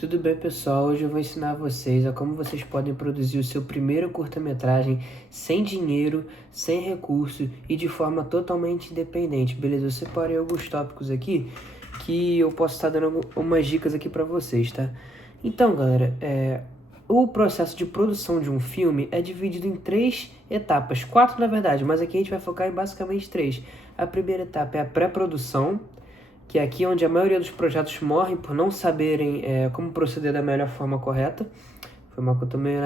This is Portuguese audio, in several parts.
Tudo bem, pessoal? Hoje eu vou ensinar vocês a como vocês podem produzir o seu primeiro curta-metragem sem dinheiro, sem recurso e de forma totalmente independente, beleza? Eu separei alguns tópicos aqui que eu posso estar dando umas dicas aqui para vocês, tá? Então, galera, o processo de produção de um filme é dividido em 3 etapas, 4 na verdade, mas aqui a gente vai focar em basicamente 3. A primeira etapa é a pré-produção, que é aqui onde a maioria dos projetos morrem por não saberem como proceder da melhor forma correta. Foi mal que eu tô meio,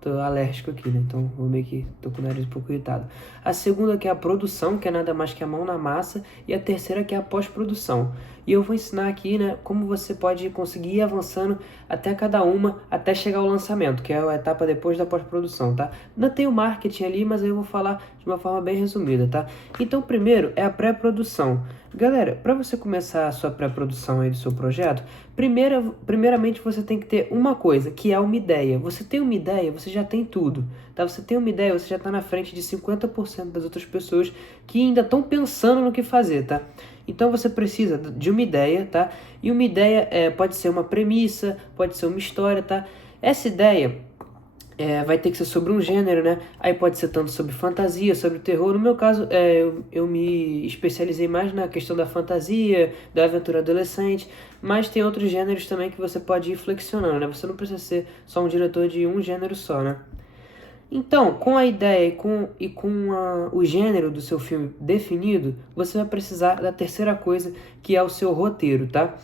tô alérgico aqui, né? Então vou meio que tô com o nariz um pouco irritado. A segunda que é a produção, que é nada mais que a mão na massa. E a terceira que é a pós-produção. E eu vou ensinar aqui, né, como você pode conseguir ir avançando até cada uma, até chegar ao lançamento, que é a etapa depois da pós-produção, tá? Ainda tem o marketing ali, mas eu vou falar de uma forma bem resumida, tá? Então, primeiro é a pré-produção. Galera, para você começar a sua pré-produção aí do seu projeto, primeiramente você tem que ter uma coisa, que é uma ideia. Você tem uma ideia, você já tem tudo, tá? Você tem uma ideia, você já está na frente de 50% das outras pessoas que ainda estão pensando no que fazer, tá? Então você precisa de uma ideia, tá? E uma ideia pode ser uma premissa, pode ser uma história, tá? Essa ideia vai ter que ser sobre um gênero, né? Aí pode ser tanto sobre fantasia, sobre terror. No meu caso, eu me especializei mais na questão da fantasia, da aventura adolescente, mas tem outros gêneros também que você pode ir flexionando, né? Você não precisa ser só um diretor de um gênero só, né? Então, com a ideia e com o gênero do seu filme definido, você vai precisar da terceira coisa, que é o seu roteiro, tá?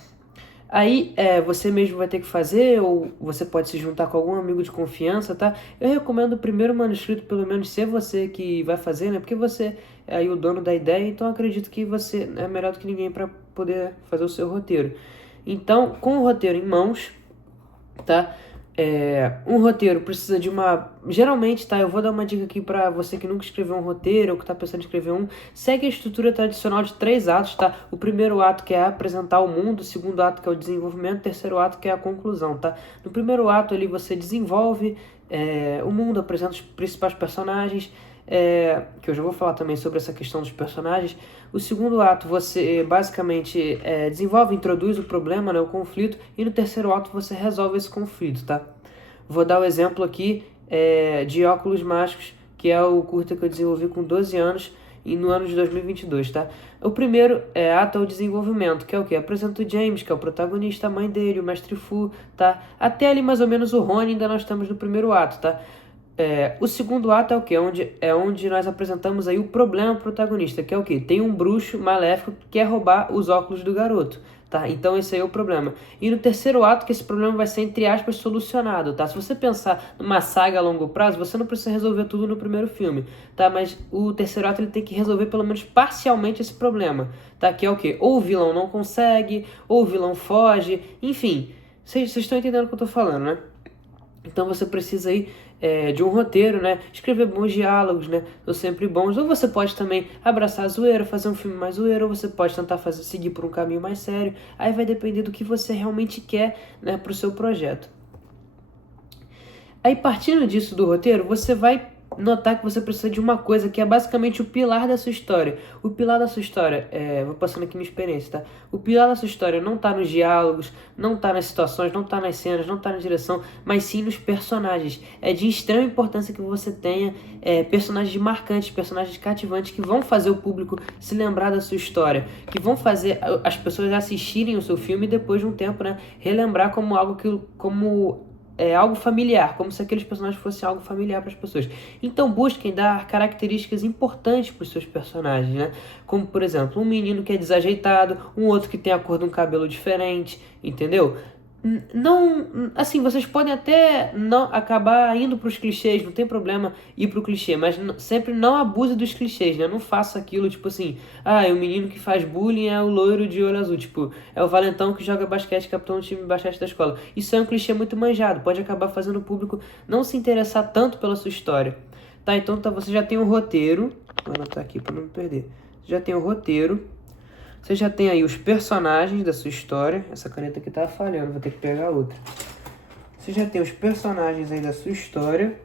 Aí você mesmo vai ter que fazer, ou você pode se juntar com algum amigo de confiança, tá? Eu recomendo o primeiro manuscrito, pelo menos, ser você que vai fazer, né? Porque você é aí o dono da ideia, então acredito que você é melhor do que ninguém para poder fazer o seu roteiro. Então, com o roteiro em mãos, tá? Um roteiro precisa de uma... Geralmente, tá? Eu vou dar uma dica aqui pra você que nunca escreveu um roteiro ou que tá pensando em escrever um. Segue a estrutura tradicional de 3 atos, tá? O primeiro ato que é apresentar o mundo, o segundo ato que é o desenvolvimento, o terceiro ato que é a conclusão, tá? No primeiro ato ali você desenvolve o mundo, apresenta os principais personagens, que eu já vou falar também sobre essa questão dos personagens. O segundo ato você basicamente desenvolve, introduz o problema, né, o conflito, e no terceiro ato você resolve esse conflito, tá? Vou dar o exemplo aqui de Óculos Mágicos, que é o curta que eu desenvolvi com 12 anos e no ano de 2022, tá? O primeiro ato é o desenvolvimento, que é o quê? Apresenta o James, que é o protagonista, a mãe dele, o Mestre Fu, tá? Até ali mais ou menos o Rony ainda nós estamos no primeiro ato, tá? O segundo ato é o quê? Onde nós apresentamos aí o problema protagonista, que é o quê? Tem um bruxo maléfico que quer roubar os óculos do garoto, tá? Então esse aí é o problema. E no terceiro ato que esse problema vai ser, entre aspas, solucionado, tá? Se você pensar numa saga a longo prazo, você não precisa resolver tudo no primeiro filme, tá? Mas o terceiro ato ele tem que resolver pelo menos parcialmente esse problema, tá? Que é o quê? Ou o vilão não consegue, ou o vilão foge, enfim. Vocês estão entendendo o que eu tô falando, né? Então você precisa aí de um roteiro, né? Escrever bons diálogos, né? São sempre bons. Ou você pode também abraçar a zoeira, fazer um filme mais zoeiro, ou você pode tentar seguir por um caminho mais sério. Aí vai depender do que você realmente quer, né, para o seu projeto. Aí partindo disso do roteiro, você vai notar que você precisa de uma coisa que é basicamente o pilar da sua história. O pilar da sua história, vou passando aqui minha experiência, tá? O pilar da sua história não tá nos diálogos, não tá nas situações, não tá nas cenas, não tá na direção, mas sim nos personagens. É de extrema importância que você tenha personagens marcantes, personagens cativantes que vão fazer o público se lembrar da sua história, que vão fazer as pessoas assistirem o seu filme e depois de um tempo, né, relembrar como algo que... algo familiar, como se aqueles personagens fossem algo familiar para as pessoas. Então busquem dar características importantes para os seus personagens, né? Como, por exemplo, um menino que é desajeitado, um outro que tem a cor de um cabelo diferente, entendeu? Não, assim, vocês podem até não acabar indo para os clichês, não tem problema ir para o clichê, mas sempre não abuse dos clichês, né? Não faça aquilo, tipo assim, o menino que faz bullying é o loiro de olho azul, tipo, é o valentão que joga basquete, capitão do time de basquete da escola. Isso é um clichê muito manjado, pode acabar fazendo o público não se interessar tanto pela sua história. Tá, então você já tem um roteiro, vou anotar aqui para não me perder. Você já tem um roteiro. Você já tem aí os personagens da sua história. Essa caneta aqui tá falhando, vou ter que pegar outra. Você já tem os personagens aí da sua história.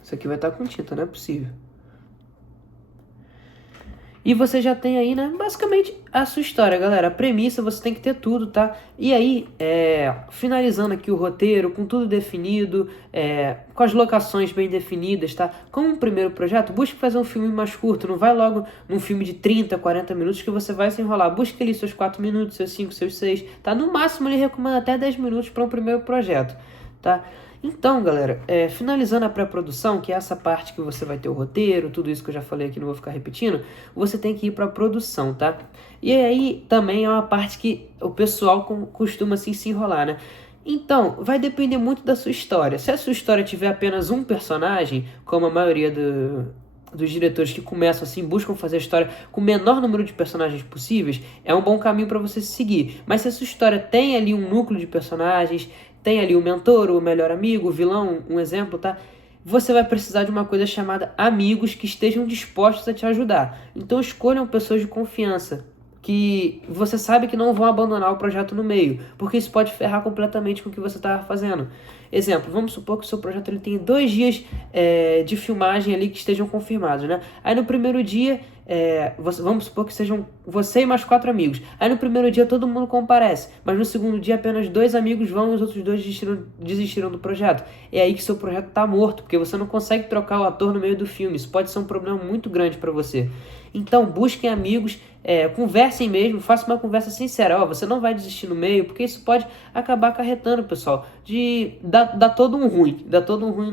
Isso aqui vai estar com tinta, não é possível. E você já tem aí, né, basicamente a sua história, galera. A premissa, você tem que ter tudo, tá? E aí, finalizando aqui o roteiro, com tudo definido, com as locações bem definidas, tá? Como um primeiro projeto, busque fazer um filme mais curto. Não vai logo num filme de 30, 40 minutos que você vai se enrolar. Busque ali seus 4 minutos, seus 5, seus 6, tá? No máximo, ele recomenda até 10 minutos para um primeiro projeto, tá? Então, galera, finalizando a pré-produção, que é essa parte que você vai ter o roteiro, tudo isso que eu já falei aqui, não vou ficar repetindo, você tem que ir para a produção, tá? E aí também é uma parte que o pessoal costuma assim se enrolar, né? Então, vai depender muito da sua história. Se a sua história tiver apenas um personagem, como a maioria dos diretores que começam assim, buscam fazer a história com o menor número de personagens possíveis, é um bom caminho para você seguir. Mas se a sua história tem ali um núcleo de personagens, tem ali o mentor, o melhor amigo, o vilão, um exemplo, tá? Você vai precisar de uma coisa chamada amigos que estejam dispostos a te ajudar. Então escolham pessoas de confiança, que você sabe que não vão abandonar o projeto no meio, porque isso pode ferrar completamente com o que você está fazendo. Exemplo, vamos supor que o seu projeto ele tem 2 dias de filmagem ali que estejam confirmados, né? Aí no primeiro dia, vamos supor que sejam você e mais 4 amigos. Aí no primeiro dia todo mundo comparece, mas no segundo dia apenas 2 amigos vão e os outros 2 desistiram do projeto. É aí que seu projeto está morto, porque você não consegue trocar o ator no meio do filme. Isso pode ser um problema muito grande para você. Então busquem amigos, conversem mesmo, façam uma conversa sincera. Você não vai desistir no meio, porque isso pode acabar acarretando, pessoal, de dar todo um ruim,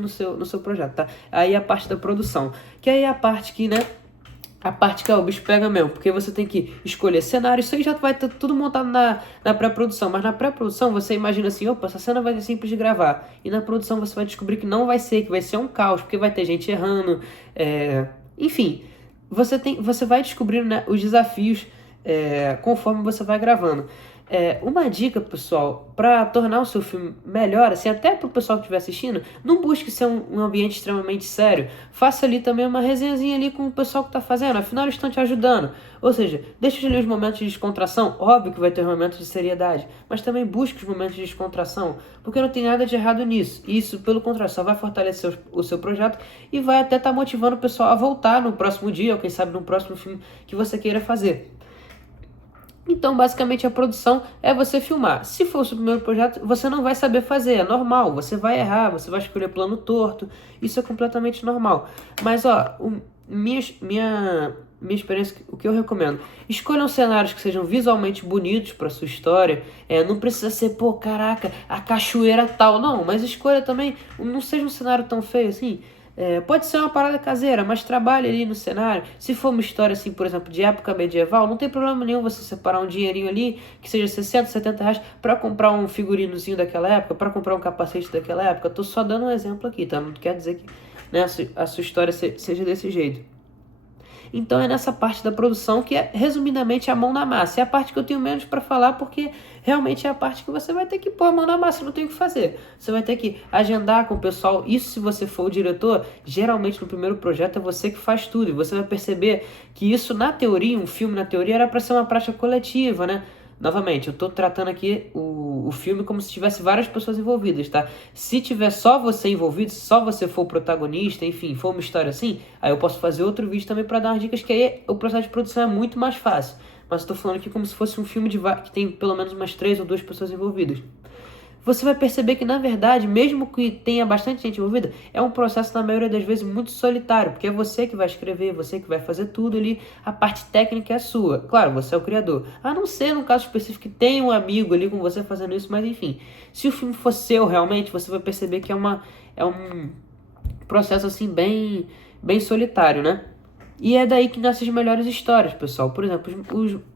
no seu projeto, tá? Aí a parte da produção, que aí é a parte que, né, a parte que o bicho pega mesmo, porque você tem que escolher cenário. Isso aí já vai ter tudo montado na pré-produção, mas na pré-produção você imagina assim, opa, essa cena vai ser simples de gravar, e na produção você vai descobrir que não vai ser, que vai ser um caos, porque vai ter gente errando, enfim, você vai descobrindo, né, os desafios conforme você vai gravando. Uma dica, pessoal, para tornar o seu filme melhor, assim, até para o pessoal que estiver assistindo, não busque ser um ambiente extremamente sério. Faça ali também uma resenhazinha ali com o pessoal que está fazendo, afinal eles estão te ajudando. Ou seja, deixa ali os momentos de descontração, óbvio que vai ter momentos de seriedade, mas também busque os momentos de descontração, porque não tem nada de errado nisso. Isso, pelo contrário, só vai fortalecer o seu projeto e vai até estar motivando o pessoal a voltar no próximo dia, ou quem sabe no próximo filme que você queira fazer. Então, basicamente, a produção é você filmar. Se for o seu primeiro projeto, você não vai saber fazer, é normal. Você vai errar, você vai escolher plano torto, isso é completamente normal. Mas, minha experiência, o que eu recomendo, escolham cenários que sejam visualmente bonitos para sua história. Não precisa ser, caraca, a cachoeira tal, não. Mas escolha também, não seja um cenário tão feio assim. Pode ser uma parada caseira, mas trabalhe ali no cenário. Se for uma história assim, por exemplo, de época medieval, não tem problema nenhum você separar um dinheirinho ali, que seja 60, 70 reais, para comprar um figurinozinho daquela época, para comprar um capacete daquela época. Tô só dando um exemplo aqui, tá? Não quer dizer que, né, a sua história seja desse jeito. Então é nessa parte da produção que é, resumidamente, a mão na massa. É a parte que eu tenho menos para falar, porque realmente é a parte que você vai ter que pôr a mão na massa, não tem o que fazer. Você vai ter que agendar com o pessoal. Isso, se você for o diretor, geralmente no primeiro projeto é você que faz tudo. E você vai perceber que isso, na teoria, um filme na teoria era para ser uma prática coletiva, né? Novamente, eu tô tratando aqui o filme como se tivesse várias pessoas envolvidas, tá? Se tiver só você envolvido, se só você for o protagonista, enfim, for uma história assim, aí eu posso fazer outro vídeo também para dar umas dicas, que aí o processo de produção é muito mais fácil. Mas eu tô falando aqui como se fosse um filme que tem pelo menos umas 3 ou 2 pessoas envolvidas. Você vai perceber que, na verdade, mesmo que tenha bastante gente envolvida, é um processo, na maioria das vezes, muito solitário, porque é você que vai escrever, você que vai fazer tudo ali, a parte técnica é sua. Claro, você é o criador. A não ser, no caso específico, que tenha um amigo ali com você fazendo isso, mas enfim. Se o filme for seu, realmente, você vai perceber que é um processo, assim, bem solitário, né? E é daí que nascem as melhores histórias, pessoal. Por exemplo,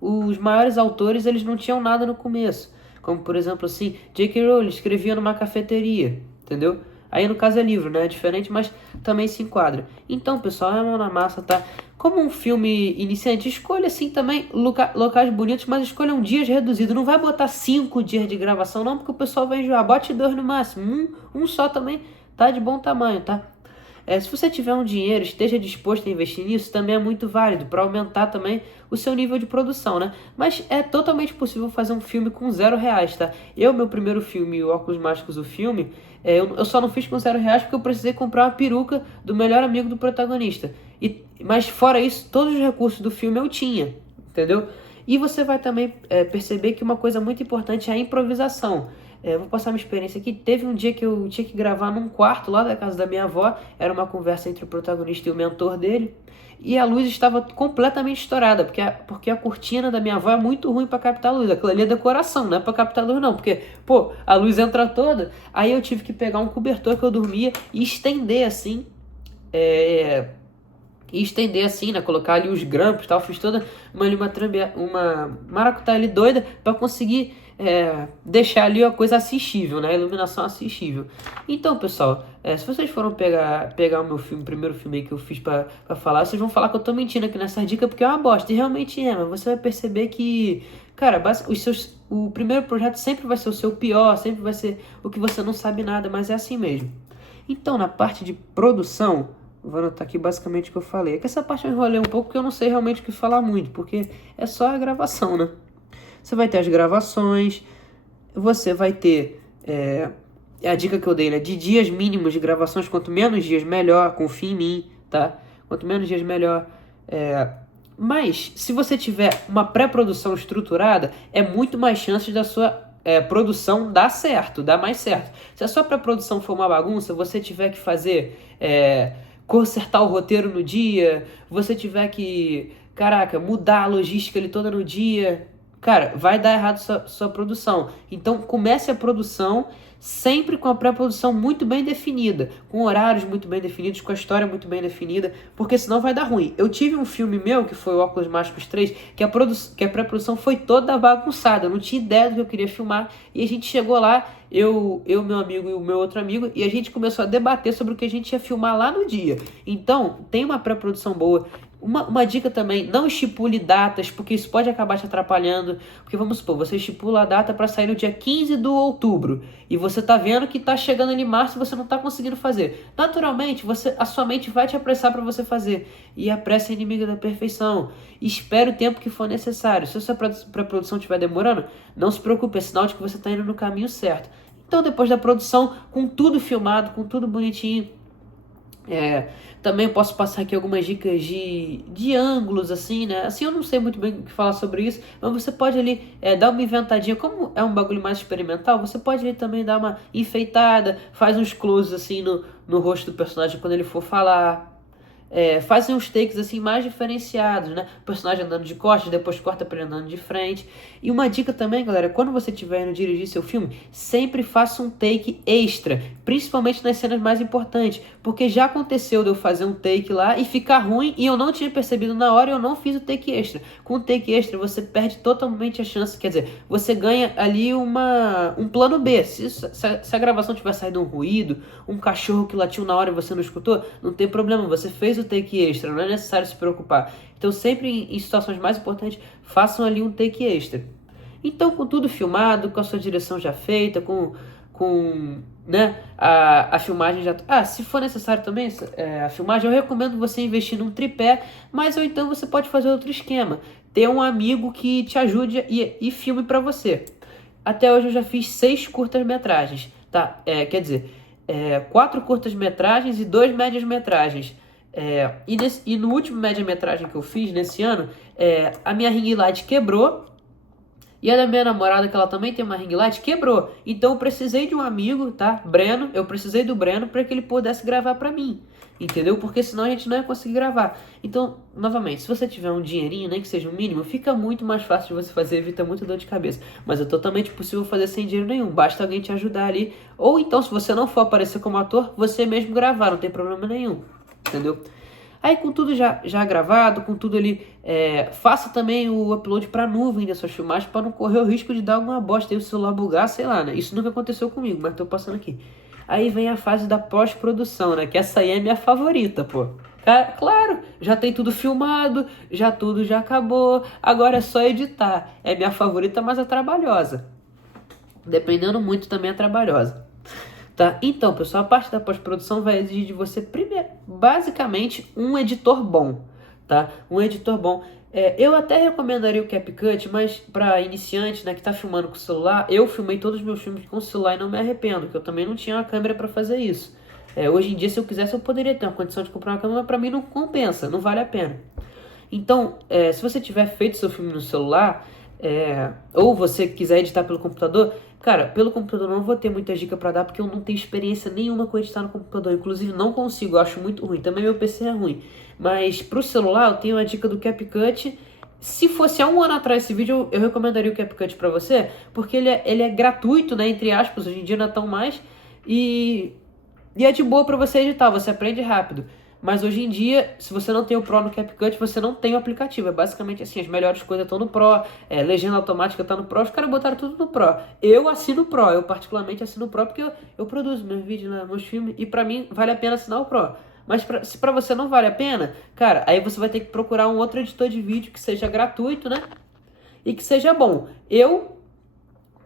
os maiores autores, eles não tinham nada no começo. Como, por exemplo, assim, J.K. Rowling escrevia numa cafeteria, entendeu? Aí, no caso, é livro, né? É diferente, mas também se enquadra. Então, pessoal, é mão na massa, tá? Como um filme iniciante, escolha, assim, também locais bonitos, mas escolha um dia reduzido. Não vai botar 5 dias de gravação, não, porque o pessoal vai enjoar. Bote 2 no máximo. Um só também tá de bom tamanho, tá? Se você tiver um dinheiro, esteja disposto a investir nisso, também é muito válido para aumentar também o seu nível de produção, né? Mas é totalmente possível fazer um filme com R$0, tá? Meu primeiro filme, o Óculos Mágicos, o filme, eu só não fiz com R$0 porque eu precisei comprar uma peruca do melhor amigo do protagonista. Mas fora isso, todos os recursos do filme eu tinha, entendeu? E você vai também perceber que uma coisa muito importante é a improvisação. Vou passar minha experiência aqui. Teve um dia que eu tinha que gravar num quarto lá da casa da minha avó. Era uma conversa entre o protagonista e o mentor dele. E a luz estava completamente estourada, porque a cortina da minha avó é muito ruim para captar luz. Aquilo ali é decoração, não é para captar luz não. Porque, pô, a luz entra toda. Aí eu tive que pegar um cobertor que eu dormia e estender assim. Né? Colocar ali os grampos e tal. Fiz toda uma maracutaia ali doida para conseguir deixar ali a coisa assistível, né? A iluminação assistível. Então, pessoal, se vocês foram pegar o meu filme, o primeiro filme aí que eu fiz pra falar, vocês vão falar que eu tô mentindo aqui nessa dica porque é uma bosta. E realmente é, mas você vai perceber que, cara, o primeiro projeto sempre vai ser o seu pior, sempre vai ser o que você não sabe nada, mas é assim mesmo. Então, na parte de produção, vou anotar aqui basicamente o que eu falei. É que essa parte eu enrolei um pouco porque eu não sei realmente o que falar muito, porque é só a gravação, né? Você vai ter as gravações, você vai ter a dica que eu dei, né? De dias mínimos de gravações, quanto menos dias melhor, confia em mim, tá? Quanto menos dias melhor. Mas, se você tiver uma pré-produção estruturada, é muito mais chance da sua produção dar certo, dar mais certo. Se a sua pré-produção for uma bagunça, você tiver que fazer... consertar o roteiro no dia, você tiver que, mudar a logística ali toda no dia, cara, vai dar errado sua produção. Então comece a produção sempre com a pré-produção muito bem definida, com horários muito bem definidos, com a história muito bem definida, porque senão vai dar ruim. Eu tive um filme meu, que foi o Óculos Mágicos 3, que a pré-produção foi toda bagunçada, eu não tinha ideia do que eu queria filmar, e a gente chegou lá, eu, meu amigo e o meu outro amigo, e a gente começou a debater sobre o que a gente ia filmar lá no dia. Então, tem uma pré-produção boa. Uma dica também, não estipule datas, porque isso pode acabar te atrapalhando. Porque vamos supor, você estipula a data para sair no dia 15 de outubro, e você tá vendo que tá chegando ali em março e você não tá conseguindo fazer. Naturalmente, a sua mente vai te apressar para você fazer. E a pressa é inimiga da perfeição. Espere o tempo que for necessário. Se a sua pré-produção estiver demorando, não se preocupe, é sinal de que você está indo no caminho certo. Então, depois da produção, com tudo filmado, com tudo bonitinho, também posso passar aqui algumas dicas de ângulos, assim, né? Assim, eu não sei muito bem o que falar sobre isso, mas você pode ali dar uma inventadinha. Como é um bagulho mais experimental, você pode ali também dar uma enfeitada, faz uns closes, assim, no rosto do personagem quando ele for falar. Fazem uns takes assim mais diferenciados, né? O personagem andando de costas, depois corta para ele andando de frente. E uma dica também, galera, quando você estiver indo dirigir seu filme, sempre faça um take extra, principalmente nas cenas mais importantes, porque já aconteceu de eu fazer um take lá e ficar ruim e eu não tinha percebido na hora e eu não fiz o take extra. Com o take extra você perde totalmente a chance, quer dizer, você ganha ali um plano B. Se a gravação tiver saído um ruído, um cachorro que latiu na hora e você não escutou, não tem problema, você fez o take extra, não é necessário se preocupar. Então sempre em situações mais importantes, façam ali um take extra. Então, com tudo filmado, com a sua direção já feita, com né, a filmagem já... se for necessário também a filmagem, eu recomendo você investir num tripé, mas ou então você pode fazer outro esquema, ter um amigo que te ajude e filme para você. Até hoje eu já fiz 6 curtas-metragens, tá? Quer dizer, 4 curtas-metragens e 2 médias-metragens. E no último média-metragem que eu fiz nesse ano, a minha ring light quebrou e a da minha namorada, que ela também tem uma ring light, quebrou. Então eu precisei de um amigo, tá? Breno, eu precisei do Breno para que ele pudesse gravar para mim, entendeu? Porque senão a gente não ia conseguir gravar. Então, novamente, se você tiver um dinheirinho, nem que seja um mínimo, fica muito mais fácil de você fazer, evita muita dor de cabeça. Mas é totalmente possível fazer sem dinheiro nenhum, basta alguém te ajudar ali. Ou então, se você não for aparecer como ator, você mesmo gravar, não tem problema nenhum, entendeu? Aí com tudo já gravado, com tudo ali, faça também o upload para nuvem das suas filmagens para não correr o risco de dar alguma bosta e o celular bugar, sei lá, né? Isso nunca aconteceu comigo, mas tô passando aqui. Aí vem a fase da pós-produção, né? Que essa aí é minha favorita, pô. Claro, já tem tudo filmado, tudo já acabou, agora é só editar. É minha favorita, mas é trabalhosa. Dependendo muito também é trabalhosa. Tá? Então, pessoal, a parte da pós-produção vai exigir de você, primeiro, basicamente, um editor bom, tá? Um editor bom. Eu até recomendaria o CapCut, mas para iniciante, né, que tá filmando com o celular, eu filmei todos os meus filmes com o celular e não me arrependo, que eu também não tinha uma câmera para fazer isso. Hoje em dia, se eu quisesse, eu poderia ter uma condição de comprar uma câmera, mas pra mim não compensa, não vale a pena. Então, se você tiver feito seu filme no celular, ou você quiser editar pelo computador, cara, pelo computador eu não vou ter muita dica pra dar, porque eu não tenho experiência nenhuma com editar no computador. Inclusive, não consigo, eu acho muito ruim. Também meu PC é ruim. Mas pro celular, eu tenho a dica do CapCut. Se fosse há um ano atrás esse vídeo, eu recomendaria o CapCut pra você, porque ele é gratuito, né, entre aspas, hoje em dia não é tão mais, e é de boa pra você editar, você aprende rápido. Mas hoje em dia, se você não tem o Pro no CapCut, você não tem o aplicativo. É basicamente assim, as melhores coisas estão no Pro, legenda automática tá no Pro, os caras botaram tudo no Pro. Eu assino o Pro, eu particularmente assino o Pro porque eu produzo meus vídeos, né, meus filmes, e pra mim vale a pena assinar o Pro. Mas se pra você não vale a pena, cara, aí você vai ter que procurar um outro editor de vídeo que seja gratuito, né? E que seja bom. Eu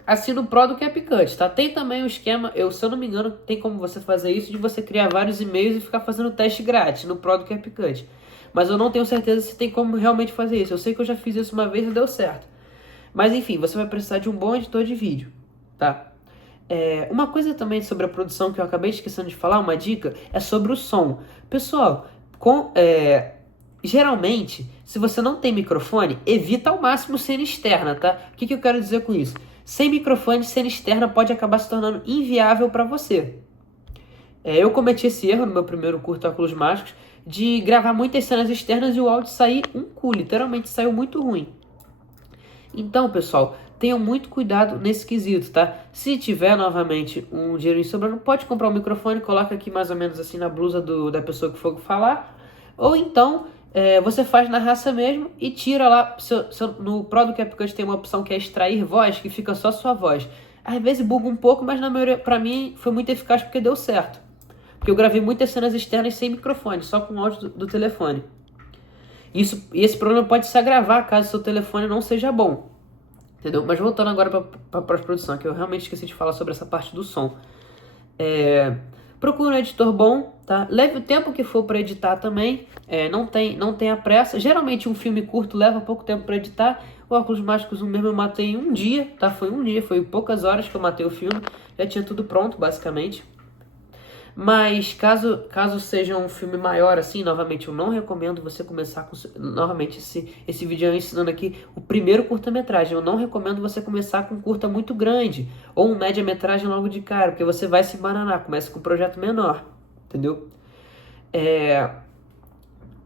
assino o Pro do CapCut, tá? Tem também um esquema, se eu não me engano, tem como você fazer isso, de você criar vários e-mails e ficar fazendo teste grátis no Pro do CapCut. Mas eu não tenho certeza se tem como realmente fazer isso. Eu sei que eu já fiz isso uma vez e deu certo. Mas enfim, você vai precisar de um bom editor de vídeo, tá? Uma coisa também sobre a produção que eu acabei esquecendo de falar, uma dica, é sobre o som. Pessoal, geralmente, se você não tem microfone, evita ao máximo cena externa, tá? O que eu quero dizer com isso? Sem microfone, cena externa pode acabar se tornando inviável para você. Eu cometi esse erro no meu primeiro curta Óculos Mágicos, de gravar muitas cenas externas e o áudio sair um cu, literalmente saiu muito ruim. Então, pessoal, tenham muito cuidado nesse quesito, tá? Se tiver novamente um dinheirinho sobrando, pode comprar um microfone, coloca aqui mais ou menos assim na blusa da pessoa que for falar, ou então você faz na raça mesmo e tira lá, no Pro do CapCut tem uma opção que é extrair voz, que fica só sua voz. Às vezes buga um pouco, mas na maioria, pra mim, foi muito eficaz porque deu certo. Porque eu gravei muitas cenas externas sem microfone, só com o áudio do telefone. E esse problema pode se agravar caso seu telefone não seja bom. Entendeu? Mas voltando agora para pós-produção, que eu realmente esqueci de falar sobre essa parte do som. Procure um editor bom, tá? Leve o tempo que for para editar também, não tenha pressa. Geralmente um filme curto leva pouco tempo para editar. O Óculos Mágicos mesmo eu matei em um dia, tá? Foi um dia, foi poucas horas que eu matei o filme. Já tinha tudo pronto, basicamente. Mas caso seja um filme maior assim, novamente, eu não recomendo você começar com... Novamente, esse vídeo eu ensinando aqui o primeiro curta-metragem. Eu não recomendo você começar com um curta muito grande ou um média-metragem logo de cara, porque você vai se bananar. Comece com um projeto menor, entendeu?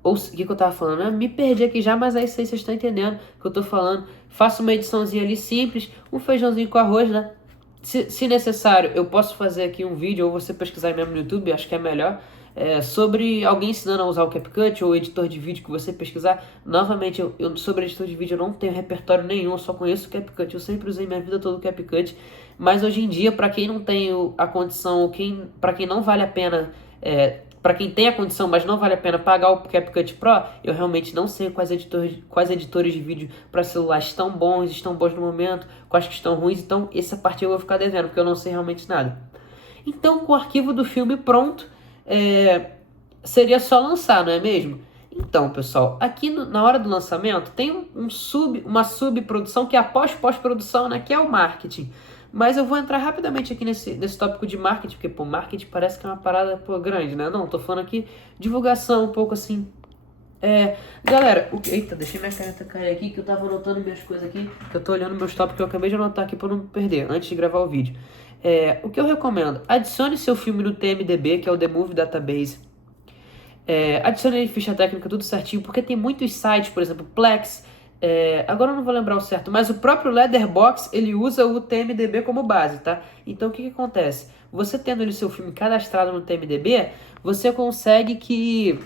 O que eu tava falando? Me perdi aqui já, mas aí vocês estão entendendo o que eu tô falando. Faça uma ediçãozinha ali simples, um feijãozinho com arroz, né? Se necessário, eu posso fazer aqui um vídeo, ou você pesquisar mesmo no YouTube, acho que é melhor, sobre alguém ensinando a usar o CapCut ou o editor de vídeo que você pesquisar. Novamente, sobre editor de vídeo eu não tenho repertório nenhum, eu só conheço o CapCut, eu sempre usei minha vida toda o CapCut, mas hoje em dia, para quem não tem a condição, para quem não vale a pena... para quem tem a condição, mas não vale a pena pagar o CapCut Pro, eu realmente não sei quais editores de vídeo para celular estão bons no momento, quais que estão ruins, então essa parte eu vou ficar devendo, porque eu não sei realmente nada. Então, com o arquivo do filme pronto, seria só lançar, não é mesmo? Então, pessoal, aqui na hora do lançamento tem uma subprodução que é a pós-produção, né, que é o marketing. Mas eu vou entrar rapidamente aqui nesse tópico de marketing, porque, pô, marketing parece que é uma parada, pô, grande, né? Não, tô falando aqui divulgação, um pouco assim. Galera, eita, deixei minha caneta cair aqui, que eu tava anotando minhas coisas aqui, que eu tô olhando meus tópicos que eu acabei de anotar aqui pra não perder, antes de gravar o vídeo. O que eu recomendo? Adicione seu filme no TMDB, que é o The Movie Database. Adicione ficha técnica, tudo certinho, porque tem muitos sites, por exemplo, Plex, agora eu não vou lembrar o certo, mas o próprio Letterboxd, ele usa o TMDB como base, tá? Então o que acontece? Você tendo ali seu filme cadastrado no TMDB, você consegue que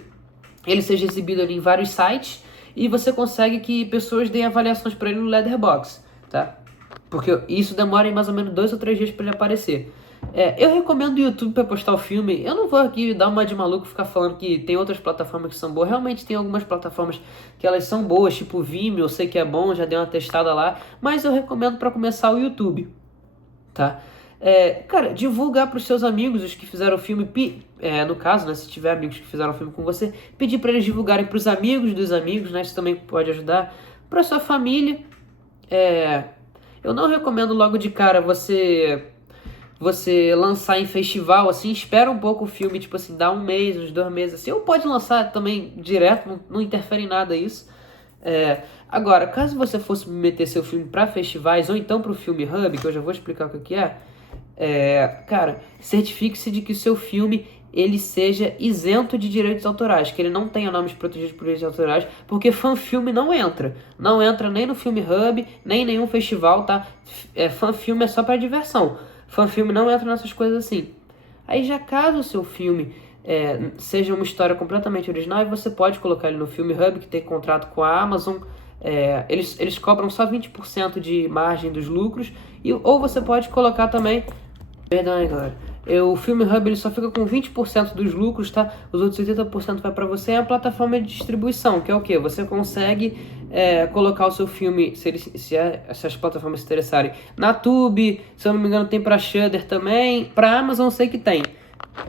ele seja exibido ali em vários sites e você consegue que pessoas deem avaliações para ele no Letterboxd, tá? Porque isso demora em mais ou menos 2 ou 3 dias para ele aparecer. Eu recomendo o YouTube para postar o filme. Eu não vou aqui dar uma de maluco ficar falando que tem outras plataformas que são boas. Realmente tem algumas plataformas que elas são boas, tipo o Vimeo, eu sei que é bom, já dei uma testada lá. Mas eu recomendo para começar o YouTube, tá? Cara, divulgar para os seus amigos, os que fizeram o filme, no caso, né, se tiver amigos que fizeram o filme com você, pedir para eles divulgarem para os amigos dos amigos, né? Isso também pode ajudar. Para sua família, eu não recomendo logo de cara você você lançar em festival, assim, espera um pouco o filme, tipo assim, dá 1 mês, uns 2 meses, assim, ou pode lançar também direto, não interfere em nada isso. Agora, caso você fosse meter seu filme para festivais ou então para o Film Hub, que eu já vou explicar o que cara, certifique-se de que o seu filme ele seja isento de direitos autorais, que ele não tenha nomes protegidos por direitos autorais, porque fanfilme não entra. Não entra nem no Film Hub, nem em nenhum festival, tá? Fanfilme é só para diversão. Fanfilme não entra nessas coisas assim. Aí já caso o seu filme seja uma história completamente original, você pode colocar ele no Film Hub, que tem contrato com a Amazon. Eles cobram só 20% de margem dos lucros, ou você pode colocar também. Perdão aí, galera. O Film Hub ele só fica com 20% dos lucros, tá? Os outros 80% vai para você. É a plataforma de distribuição, que é o quê? Você consegue colocar o seu filme, se as plataformas se interessarem, na Tubi, se eu não me engano tem para Shudder também. Para Amazon eu sei que tem,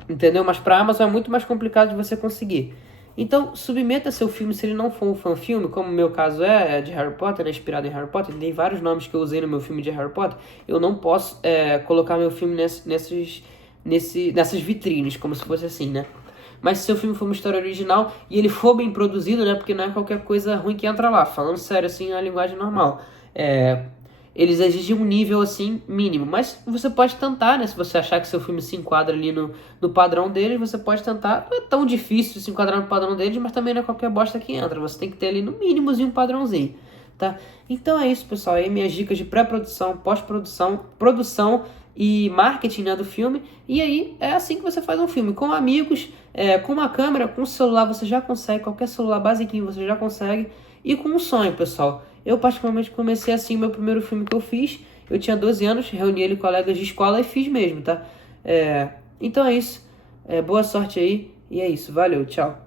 entendeu? Mas para Amazon é muito mais complicado de você conseguir. Então, submeta seu filme se ele não for um fan-filme, como o meu caso é de Harry Potter, inspirado em Harry Potter. Tem vários nomes que eu usei no meu filme de Harry Potter. Eu não posso colocar meu filme nessas vitrines, como se fosse assim, né? Mas se seu filme for uma história original e ele for bem produzido, né? Porque não é qualquer coisa ruim que entra lá. Falando sério, assim, na linguagem normal. Eles exigem um nível, assim, mínimo. Mas você pode tentar, né? Se você achar que seu filme se enquadra ali no padrão deles, você pode tentar. Não é tão difícil se enquadrar no padrão deles, mas também não é qualquer bosta que entra. Você tem que ter ali no mínimozinho um padrãozinho, tá? Então é isso, pessoal. Aí minhas dicas de pré-produção, pós-produção, produção e marketing, né, do filme. E aí é assim que você faz um filme. Com amigos, com uma câmera, com um celular você já consegue. Qualquer celular basiquinho você já consegue. E com um sonho, pessoal. Eu particularmente comecei assim o meu primeiro filme que eu fiz. Eu tinha 12 anos, reuni ele com colegas de escola e fiz mesmo, tá? Então é isso. Boa sorte aí. E é isso. Valeu, tchau.